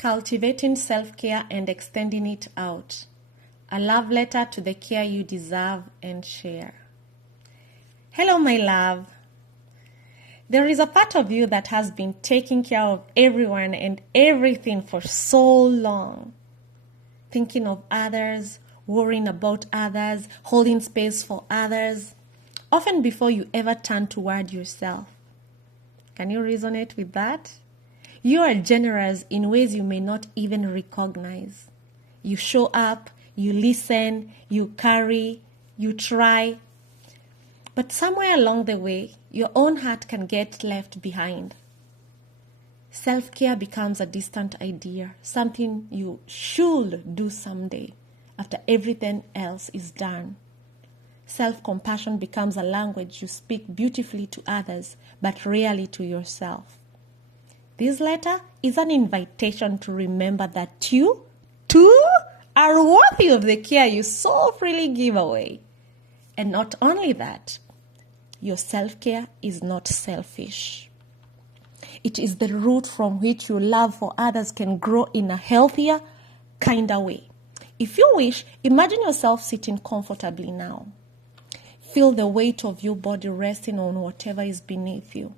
Cultivating self-care and extending it out. A love letter to the care you deserve and share. Hello, my love. There is a part of you that has been taking care of everyone and everything for so long. Thinking of others, worrying about others, holding space for others, often before you ever turn toward yourself. Can you resonate with that? You are generous in ways you may not even recognize. You show up, you listen, you carry, you try. But somewhere along the way, your own heart can get left behind. Self-care becomes a distant idea, something you should do someday after everything else is done. Self-compassion becomes a language you speak beautifully to others, but rarely to yourself. This letter is an invitation to remember that you, too, are worthy of the care you so freely give away. And not only that, your self-care is not selfish. It is the root from which your love for others can grow in a healthier, kinder way. If you wish, imagine yourself sitting comfortably now. Feel the weight of your body resting on whatever is beneath you.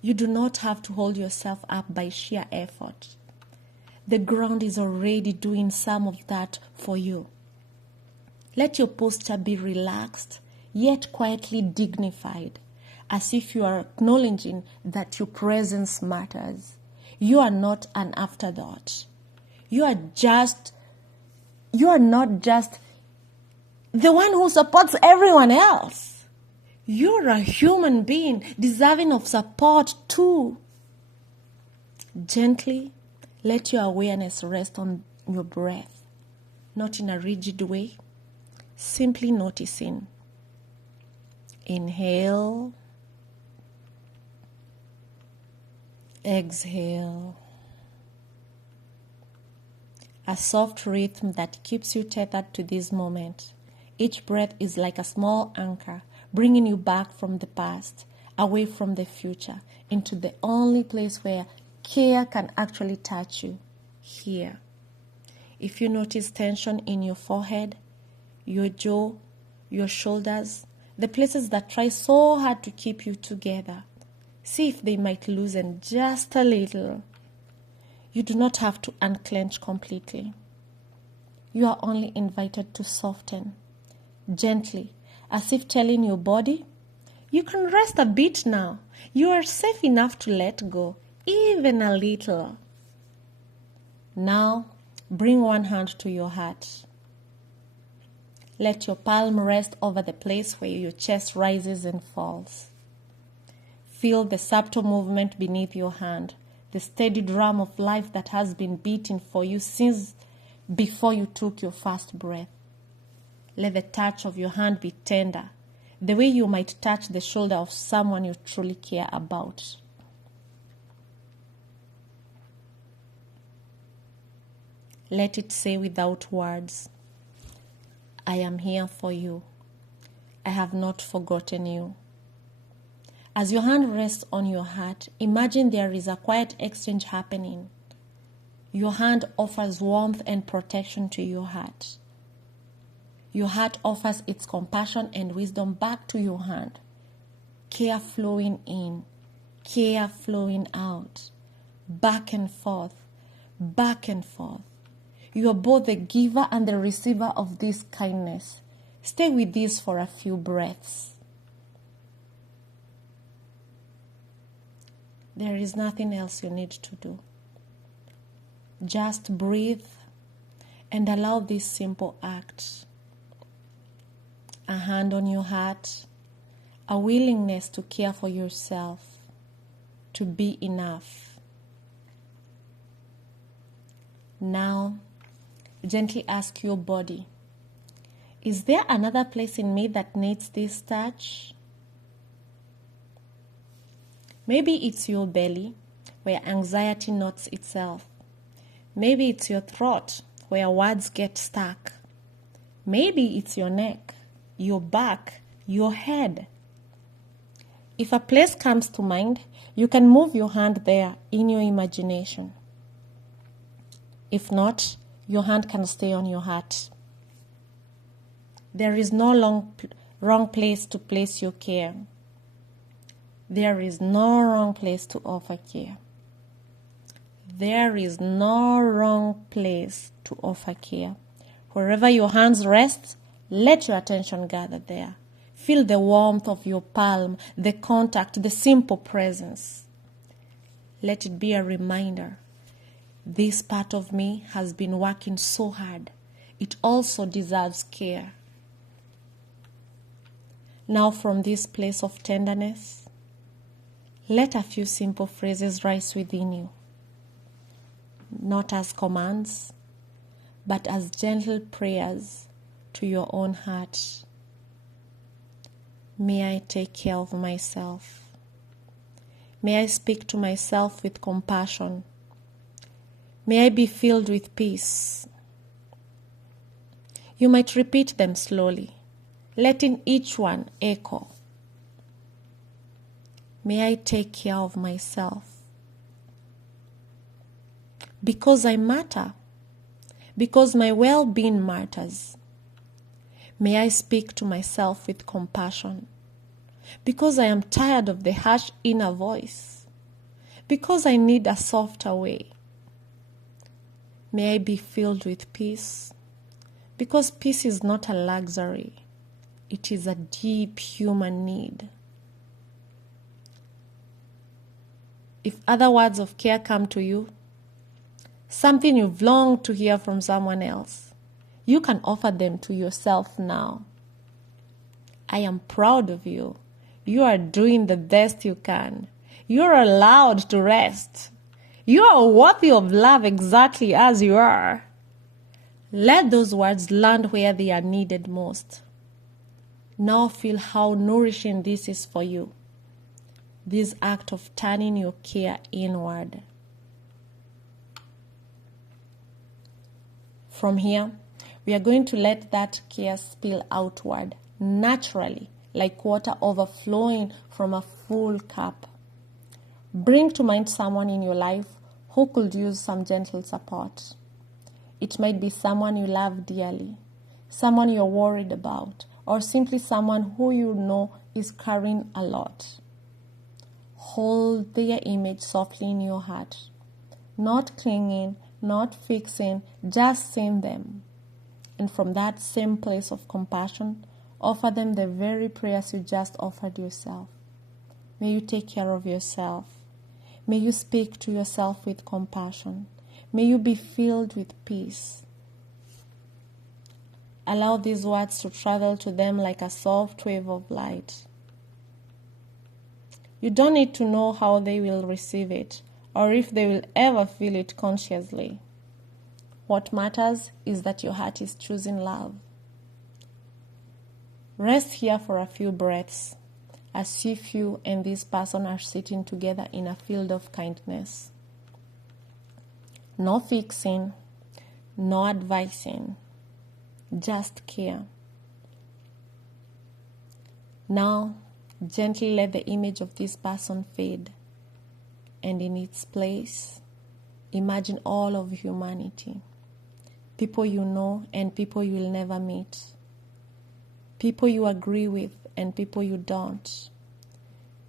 You do not have to hold yourself up by sheer effort. The ground is already doing some of that for you. Let your posture be relaxed, yet quietly dignified, as if you are acknowledging that your presence matters. You are not an afterthought. You are not just the one who supports everyone else. You're a human being deserving of support too. Gently, let your awareness rest on your breath, not in a rigid way, simply noticing. Inhale, exhale. A soft rhythm that keeps you tethered to this moment. Each breath is like a small anchor, bringing you back from the past, away from the future, into the only place where care can actually touch you, here. If you notice tension in your forehead, your jaw, your shoulders, the places that try so hard to keep you together, see if they might loosen just a little. You do not have to unclench completely. You are only invited to soften, gently, as if telling your body, you can rest a bit now. You are safe enough to let go, even a little. Now, bring one hand to your heart. Let your palm rest over the place where your chest rises and falls. Feel the subtle movement beneath your hand, the steady drum of life that has been beating for you since before you took your first breath. Let the touch of your hand be tender, the way you might touch the shoulder of someone you truly care about. Let it say without words, I am here for you. I have not forgotten you. As your hand rests on your heart, imagine there is a quiet exchange happening. Your hand offers warmth and protection to your heart. Your heart offers its compassion and wisdom back to your hand. Care flowing in, care flowing out, back and forth, back and forth. You are both the giver and the receiver of this kindness. Stay with this for a few breaths. There is nothing else you need to do. Just breathe and allow this simple act. A hand on your heart, a willingness to care for yourself, to be enough. Now, gently ask your body, is there another place in me that needs this touch? Maybe it's your belly, where anxiety knots itself. Maybe it's your throat, where words get stuck. Maybe it's your neck, your back, your head. If a place comes to mind, you can move your hand there in your imagination. If not, your hand can stay on your heart. There is no wrong place to place your care. There is no wrong place to offer care. There is no wrong place to offer care. Wherever your hands rest, let your attention gather there. Feel the warmth of your palm, the contact, the simple presence. Let it be a reminder. This part of me has been working so hard. It also deserves care. Now from this place of tenderness, let a few simple phrases rise within you. Not as commands, but as gentle prayers to your own heart. May I take care of myself. May I speak to myself with compassion. May I be filled with peace. You might repeat them slowly, letting each one echo. May I take care of myself. Because I matter. Because my well-being matters. May I speak to myself with compassion. Because I am tired of the harsh inner voice. Because I need a softer way. May I be filled with peace. Because peace is not a luxury. It is a deep human need. If other words of care come to you, something you've longed to hear from someone else, you can offer them to yourself now. I am proud of you. You are doing the best you can. You are allowed to rest. You are worthy of love exactly as you are. Let those words land where they are needed most. Now feel how nourishing this is for you. This act of turning your care inward. From here, we are going to let that care spill outward naturally, like water overflowing from a full cup. Bring to mind someone in your life who could use some gentle support. It might be someone you love dearly, someone you're worried about, or simply someone who you know is carrying a lot. Hold their image softly in your heart, not clinging, not fixing, just seeing them. And from that same place of compassion, offer them the very prayers you just offered yourself. May you take care of yourself. May you speak to yourself with compassion. May you be filled with peace. Allow these words to travel to them like a soft wave of light. You don't need to know how they will receive it or if they will ever feel it consciously. What matters is that your heart is choosing love. Rest here for a few breaths, as if you and this person are sitting together in a field of kindness. No fixing, no advising, just care. Now, gently let the image of this person fade, and in its place, imagine all of humanity. People you know and people you will never meet. People you agree with and people you don't.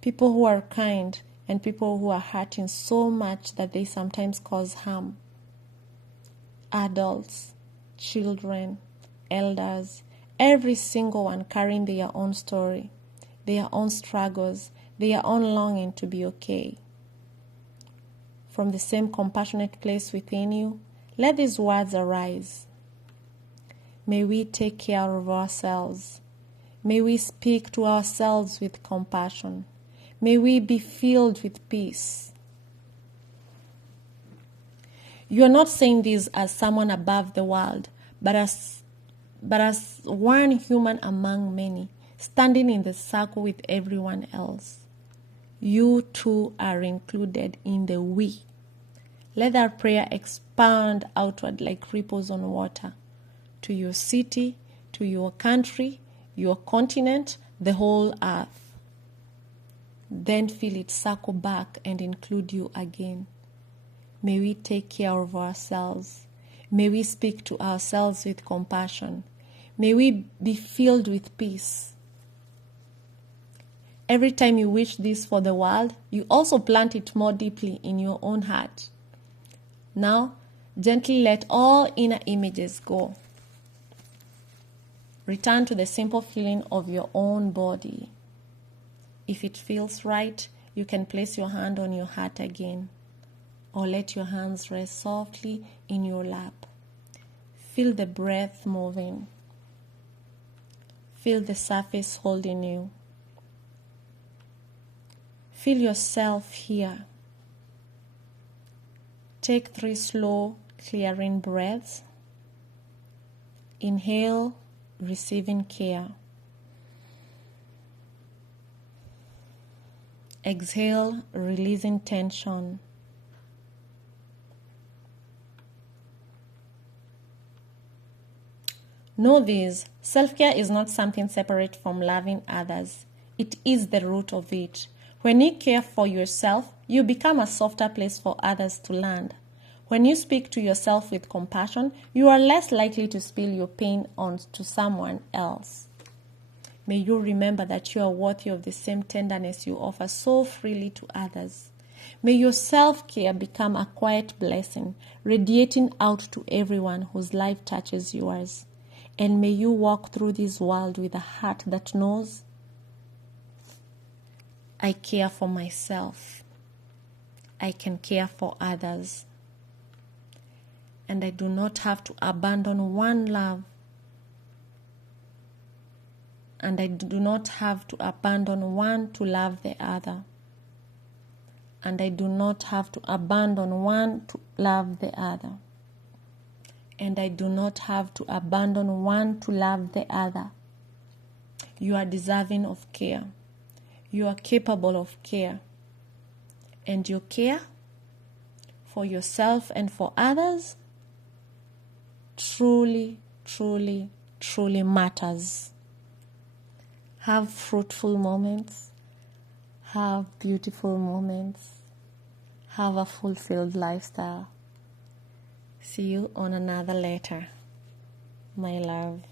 People who are kind and people who are hurting so much that they sometimes cause harm. Adults, children, elders, every single one carrying their own story, their own struggles, their own longing to be okay. From the same compassionate place within you, let these words arise. May we take care of ourselves. May we speak to ourselves with compassion. May we be filled with peace. You are not saying this as someone above the world, but as one human among many, standing in the circle with everyone else. You too are included in the we. Let our prayer expand outward like ripples on water, to your city, to your country, your continent, the whole earth. Then feel it circle back and include you again. May we take care of ourselves. May we speak to ourselves with compassion. May we be filled with peace. Every time you wish this for the world, you also plant it more deeply in your own heart. Now, gently let all inner images go. Return to the simple feeling of your own body. If it feels right, you can place your hand on your heart again, or let your hands rest softly in your lap. Feel the breath moving. Feel the surface holding you. Feel yourself here. Take 3 slow, clearing breaths. Inhale, receiving care. Exhale, releasing tension. Know this, self-care is not something separate from loving others. It is the root of it. When you care for yourself, you become a softer place for others to land. When you speak to yourself with compassion, you are less likely to spill your pain onto someone else. May you remember that you are worthy of the same tenderness you offer so freely to others. May your self-care become a quiet blessing, radiating out to everyone whose life touches yours. And may you walk through this world with a heart that knows, I care for myself. I can care for others. And I do not have to abandon one love. And I do not have to abandon one to love the other. And I do not have to abandon one to love the other. And I do not have to abandon one to love the other. You are deserving of care. You are capable of care. And your care for yourself and for others truly, truly, truly matters. Have fruitful moments. Have beautiful moments. Have a fulfilled lifestyle. See you on another letter, my love.